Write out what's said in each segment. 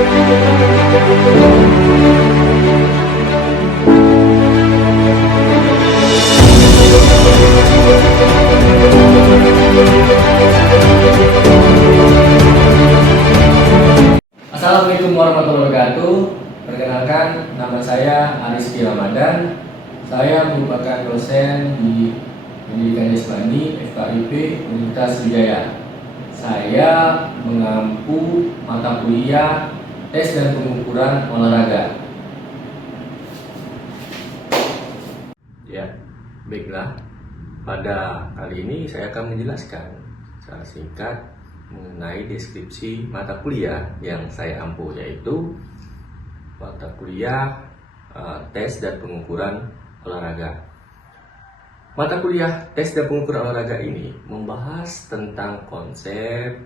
Assalamualaikum warahmatullahi wabarakatuh. Perkenalkan, nama saya Ariski Ramadan. Saya merupakan dosen di Pendidikan Jasmani FKIP Universitas Wijaya. Saya mengampu mata kuliah tes dan pengukuran olahraga. Ya, baiklah. Pada kali ini saya akan menjelaskan secara singkat mengenai deskripsi mata kuliah yang saya ampu, yaitu mata kuliah tes dan pengukuran olahraga. Mata kuliah tes dan pengukuran olahraga ini membahas tentang konsep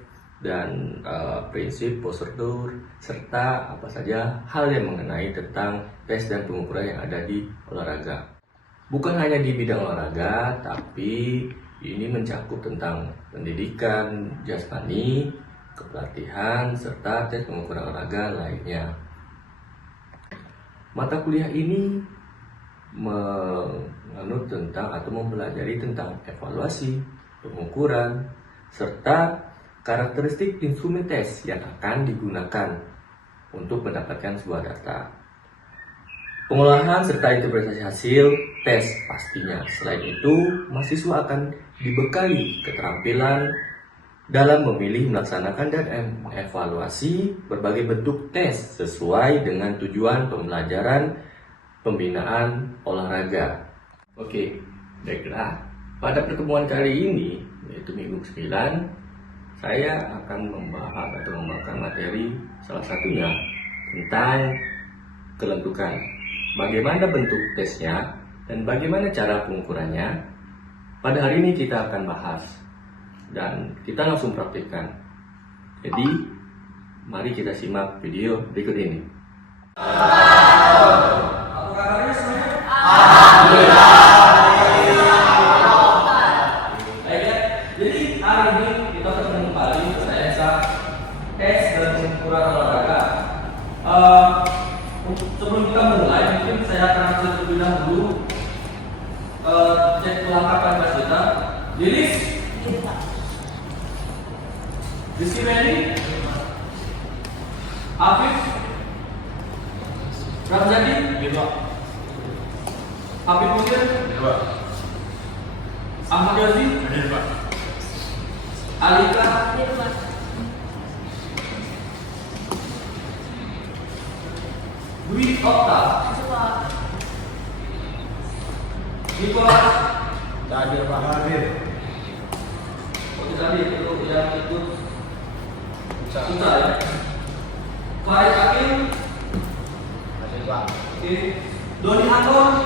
dan prinsip prosedur serta apa saja hal yang mengenai tentang tes dan pengukuran yang ada di olahraga. Bukan hanya di bidang olahraga, tapi ini mencakup tentang pendidikan jasmani, kepelatihan, serta tes pengukuran olahraga lainnya. Mata kuliah ini menganut tentang atau mempelajari tentang evaluasi, pengukuran, serta karakteristik instrumen tes yang akan digunakan untuk mendapatkan sebuah data. Pengolahan serta interpretasi hasil tes pastinya. Selain itu, mahasiswa akan dibekali keterampilan dalam memilih, melaksanakan, dan evaluasi berbagai bentuk tes sesuai dengan tujuan pembelajaran pembinaan olahraga. Oke, baiklah. Pada pertemuan kali ini, yaitu minggu 9, saya akan membahas atau membawakan materi salah satunya tentang kelentukan. Bagaimana bentuk tesnya dan bagaimana cara pengukurannya. Pada hari ini kita akan bahas dan kita langsung praktikkan. Jadi, mari kita simak video berikut ini. Apa kabarnya semuanya? Alhamdulillah. Baiklah, jadi hari ini kita ketemu kembali tentang tes dan pengukuran olahraga. Sebelum kita mulai, mungkin saya akan terlebih dahulu cek kelengkapan kelas kita. Lilis, Rizky Medi, Afif, Ramzadi, Afif Muslim, Ahmad Yazi, Alika, Dwi Okta, Nikolas, Hadir Pak. Hadir. Oke, tadi itu yang ikut kita ya. Farid Akil, Hadir Pak. oke. Doni Anton,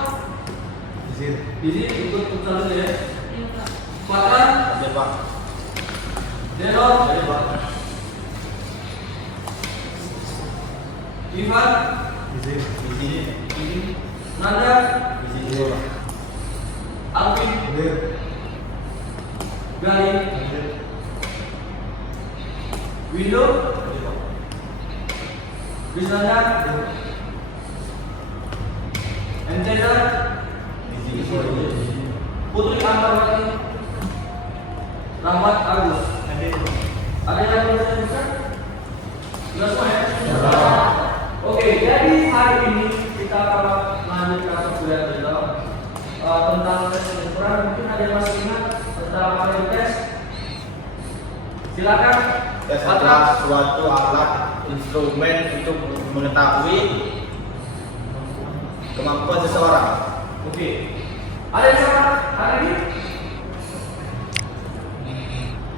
Izin. ikut kita dulu ya. Fatra, Hadir Pak. Denor, Hadir Pak. Ivan, Izin. Izin. Nanda, Izin dulu Pak. Alvin, Hadir. Gali, Hadir. Windo, Hadir Pak. Wisnanda, Enteza, Izin. Putri Ambarwati, Rahmat Agus. Hadir. Ada yang belum saya buka? Sudah semua ya? Oke, jadi hari ini kita akan melanjutkan kuliah kita tentang tes pengukuran. Mungkin ada yang masih ingat tentang materi tes? Silakan. Tes adalah suatu alat instrumen untuk mengetahui kemampuan seseorang. Oke. Ada yang sama hari ini?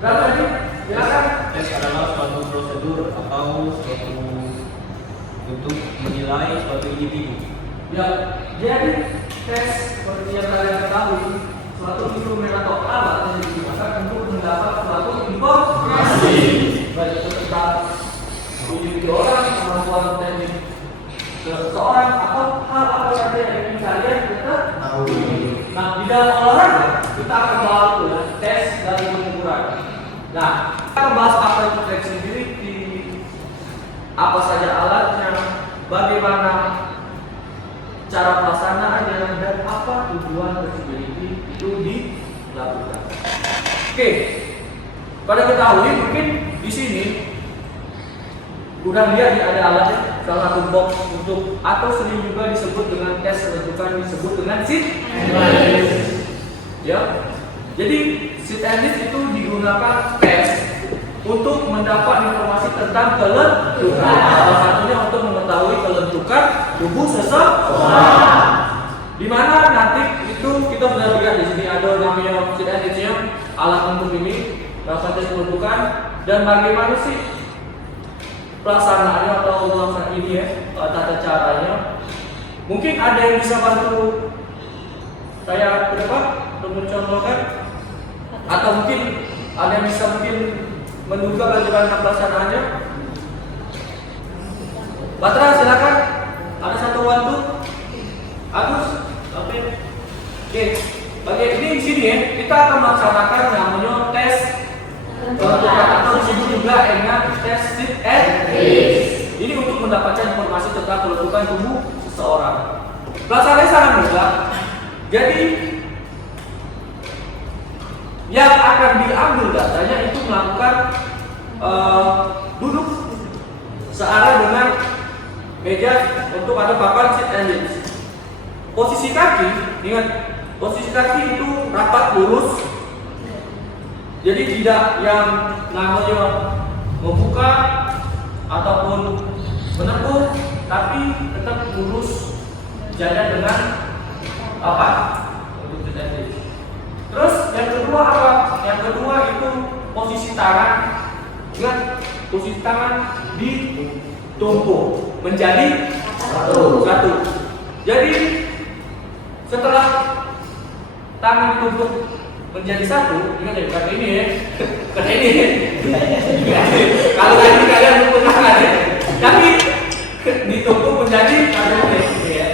Berapa lagi? Silakan. Tes adalah suatu prosedur atau suatu untuk menilai suatu individu. Ya, jadi tes seperti yang kalian ketahui, suatu instrumen atau alat yang digunakan untuk mendapat suatu informasi baik itu tentang individu orang, kemampuan teknik seseorang, atau hal apa saja yang ingin kalian ketahui. Nah, di dalam olahraga kita akan bahas tes dan pengukuran. Nah, kita akan bahas apa itu flexibility, apa saja alatnya, bagaimana cara pelaksanaannya, dan apa tujuan feasibility itu dilakukan. Oke, pada ketahui mungkin di sini udah lihat nih ada alatnya, salah satu box untuk atau sering juga disebut dengan tes menentukan, disebut dengan seed analysis. Ya, jadi seed analysis itu digunakan tes untuk mendapat informasi tentang kelentukan. Salah satunya untuk mengetahui kelentukan tubuh seseorang. Di mana nanti itu kita sudah lihat di sini ada namanya seed analysis, alat untuk ini, melakukan tes kelentukan, dan bagaimana sih pelaksanaannya atau pelaksanaan ini ya, tata caranya. Mungkin ada yang bisa bantu saya ke depan untuk mencontohkan, atau mungkin ada yang bisa menduga bagaimana pelaksanaannya. Batra, silakan. Ada satu bantu. Agus, oke. Oke, bagian ini di sini ya, kita akan melaksanakan namanya tes atau disebut juga dengan tes seed analysis. Ini untuk mendapatkan informasi tentang kelentukan tubuh seseorang. Pelaksanaannya sangat mudah. Jadi yang akan diambil datanya itu melakukan duduk searah dengan meja untuk ada papan seed analysis. Posisi kaki, ingat, posisi kaki itu rapat lurus. Jadi tidak yang namanya membuka ataupun menekuk, tapi tetap lurus jalan dengan apa? Untuk detektif. Terus yang kedua apa? Yang kedua itu posisi tangan. Ingat, posisi tangan ditumpuk menjadi satu. Jadi setelah tangan ditumpuk menjadi satu, ingat ya, bukan ini ya, bukan ini. Kalau tadi kalian tumpuk tangan ya, tapi ditumpuk menjadi satu ya.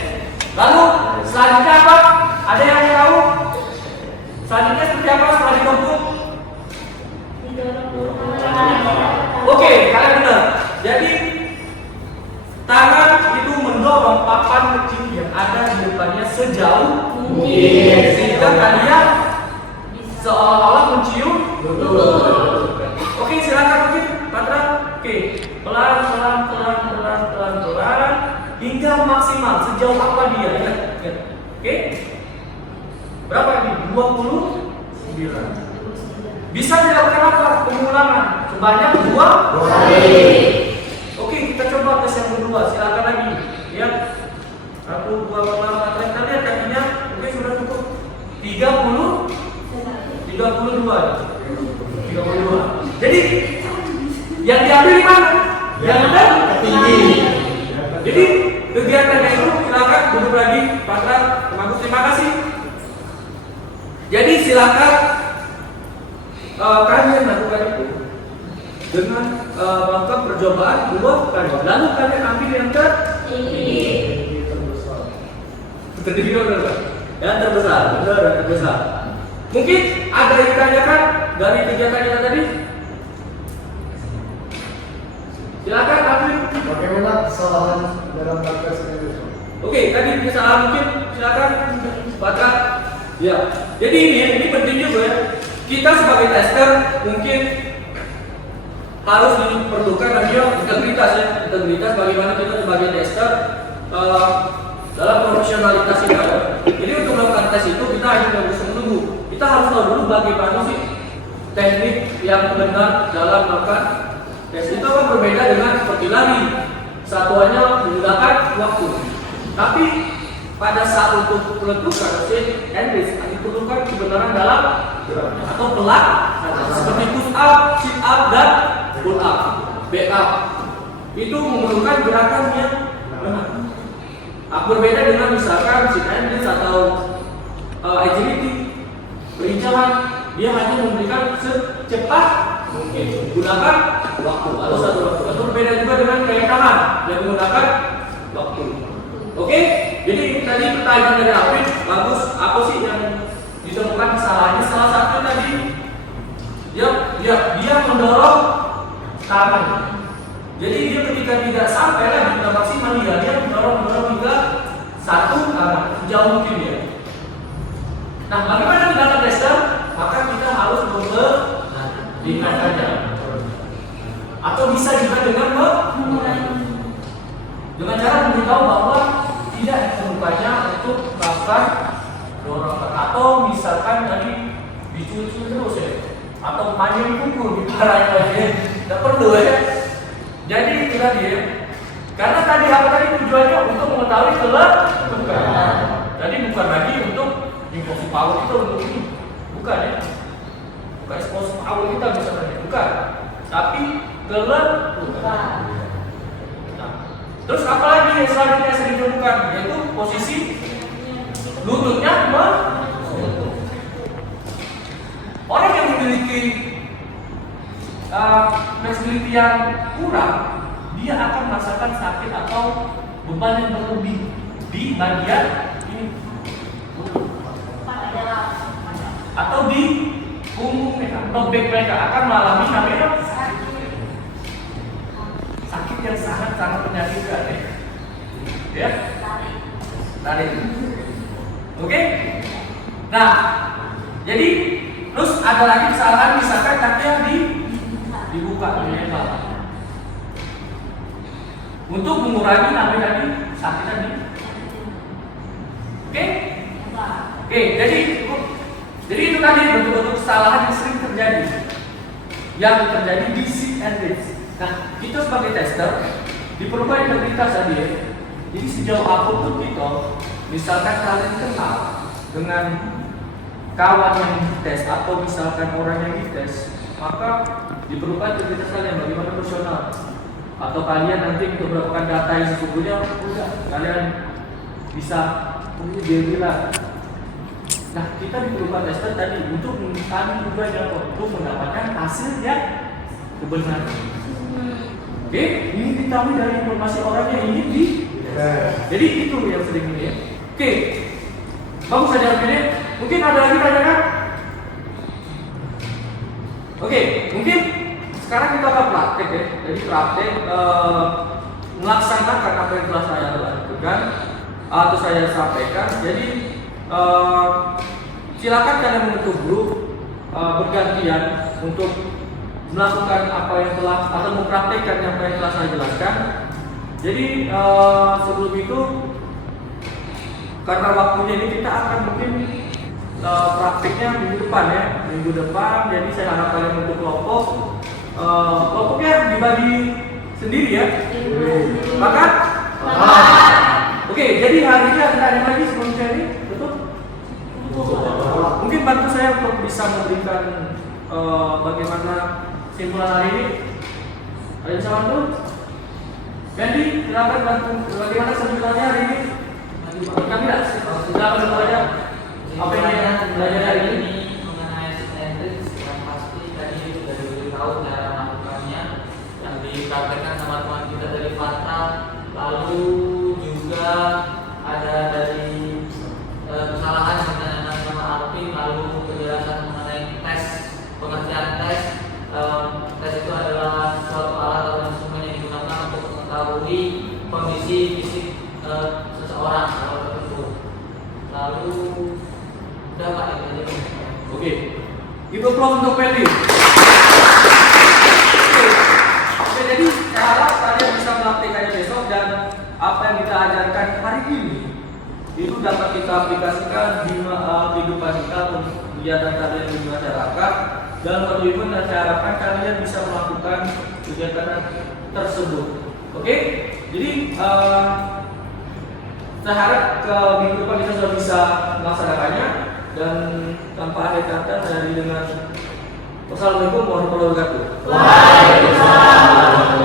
Lalu selanjutnya apa? Ada yang tahu? Selanjutnya seperti apa setelah ditumpuk? Oke, kalian benar. Jadi tangan itu mendorong papan kecil yang ada di depannya sejauh mungkin, sehingga kalian seolah-olah mencium. Oke, silakan mungkin Patra. Oke, pelan hingga maksimal sejauh apa dia? Ingat. Oke. Berapa ini? 29. Bisa dilakukan apa? Pengulangan sebanyak 2 kali. Oke, kita coba tes yang kedua. Silakan lagi. Ya. 1, 2, 3, 4. Kita lihat kakinya. Oke, sudah cukup. 32. Jadi yang diambil di mana? Yang ada tinggi. Jadi kegiatannya itu silakan duduk lagi, Patra, Bagus, terima kasih. Jadi silakan kalian lakukan itu dengan melakukan percobaan 2 kali. Lalu kalian ambil yang tertinggi. Tertinggi yang terbesar. Mungkin ada yang ditanyakan dari kegiatan kita tadi? Silakan ambil. Bagaimana kesalahan dalam tes ini? Oke, tadi kesalahan mungkin silakan Patra. Ya, jadi ini penting juga ya. Kita sebagai tester mungkin harus diperlukan namanya integritas ya. Integritas bagaimana kita sebagai tester dalam profesionalitas kita. Jadi untuk melakukan tes itu kita hanya harus menunggu. Kita harus tahu dulu bagaimana sih teknik yang benar dalam melakukan tes itu kan berbeda dengan seperti lari. Satuannya menggunakan waktu. Tapi pada saat untuk menentukan seed analysis diperlukan kebenaran dalam atau pelak seperti push up, sit up, dan pull up, back up. Itu memerlukan gerakan yang benar. Berbeda dengan misalkan seed analysis atau agility, perincahan, dia hanya memberikan secepat mungkin gunakan waktu atau satu waktu. Atau berbeda juga dengan gaya tangan yang menggunakan waktu. Oke, jadi tadi pertanyaan dari Alvin, Bagus, apa sih yang ditemukan kesalahannya? Salah satu tadi dia mendorong tangan. Jadi dia ketika tidak sampai lagi tidak maksimal dia dorong hingga satu sejauh mungkin dia. Nah, bagaimana tindakan tester? Maka kita harus mengingatkannya. Atau bisa juga dengan cara memberitahu bahwa tidak ditemukannya untuk melakukan dorongan atau misalkan tadi dicuci terus ya, atau mainin pukul di parahnya lagi, tidak perlu ya. Jadi itu tadi ya. Karena tadi apa tadi tujuannya untuk mengetahui kelemahan. Jadi bukan lagi untuk impulsi power kita untuk ini, bukan ya. Bukan impulsi power kita misalnya, bukan. Tapi kelemahan. Terus apa lagi yang selanjutnya sering ditemukan? Yaitu posisi lututnya orang yang memiliki fleksibilitas yang kurang, dia akan merasakan sakit atau beban yang berlebih di bagian ini atau di punggung mereka atau back mereka akan mengalami namanya sakit yang sangat menyakitkan ya. Tarik. Oke? Nah, jadi terus ada lagi kesalahan misalkan kakinya dibuka dilebar untuk mengurangi namanya tadi sakit tadi. Oke? Oke, jadi itu tadi bentuk-bentuk kesalahan yang sering terjadi di sit and reach. Nah, kita sebagai tester diperlukan integritas tadi ya. Jadi sejauh apapun kita, misalkan kalian kenal dengan kawan yang dites atau misalkan orang yang dites, maka diperlukan integritas kalian bagaimana profesional. Atau kalian nanti untuk mendapatkan data yang sesungguhnya, udah kalian bisa dia bilang. Nah, kita diperlukan tester tadi untuk kami juga untuk mendapatkan hasil yang kebenaran. Oke, ini diketahui dari informasi orang yang ingin di. Jadi itu yang sering ini ya. Oke, bagus saja ini. Mungkin ada lagi pertanyaan? Oke, mungkin sekarang kita akan praktek ya. Jadi praktek melaksanakan apa yang telah saya lakukan atau saya sampaikan. Jadi silakan kalian membentuk grup bergantian untuk melakukan apa yang telah atau mempraktekkan apa yang telah saya jelaskan. Jadi sebelum itu karena waktunya ini kita akan mungkin praktiknya minggu depan ya, minggu depan. Jadi saya harap kalian untuk kelompoknya dibagi sendiri ya. Maka oke, jadi hari ini ada yang lagi sebelum saya ini, betul? Mungkin bantu saya untuk bisa memberikan bagaimana simpulan hari ini. Ada yang bisa bantu? Fendi, silakan bantu. Bagaimana simpulannya hari ini? Kami tidak. Silakan bantu aja. Apa yang belajar hari ini? Mengenai standar yang pasti tadi sudah diberitahu cara melakukannya yang dipraktekkan sama teman kita dari Fata. Lalu juga ada dari kesalahan yang ditanyakan sama Alvin, lalu penjelasan mengenai tes, pengertian tes. Tes itu adalah suatu alat atau instrumen yang digunakan untuk mengetahui kondisi fisik seseorang atau tertentu. Lalu udah Pak itu aja. Oke, itu applause untuk Fendi. Oke, jadi saya harap kalian bisa melakukannya besok dan apa yang kita ajarkan hari ini itu dapat kita aplikasikan di kehidupan kita untuk kegiatan kalian di masyarakat. Dan waktu itu saya harapkan kalian bisa melakukan kegiatan tersebut. Oke, jadi saya harap ke minggu depan kita sudah bisa melaksanakannya. Dan tanpa akhir kata saya dengan wassalamualaikum warahmatullahi wabarakatuh. Waalaikumsalam.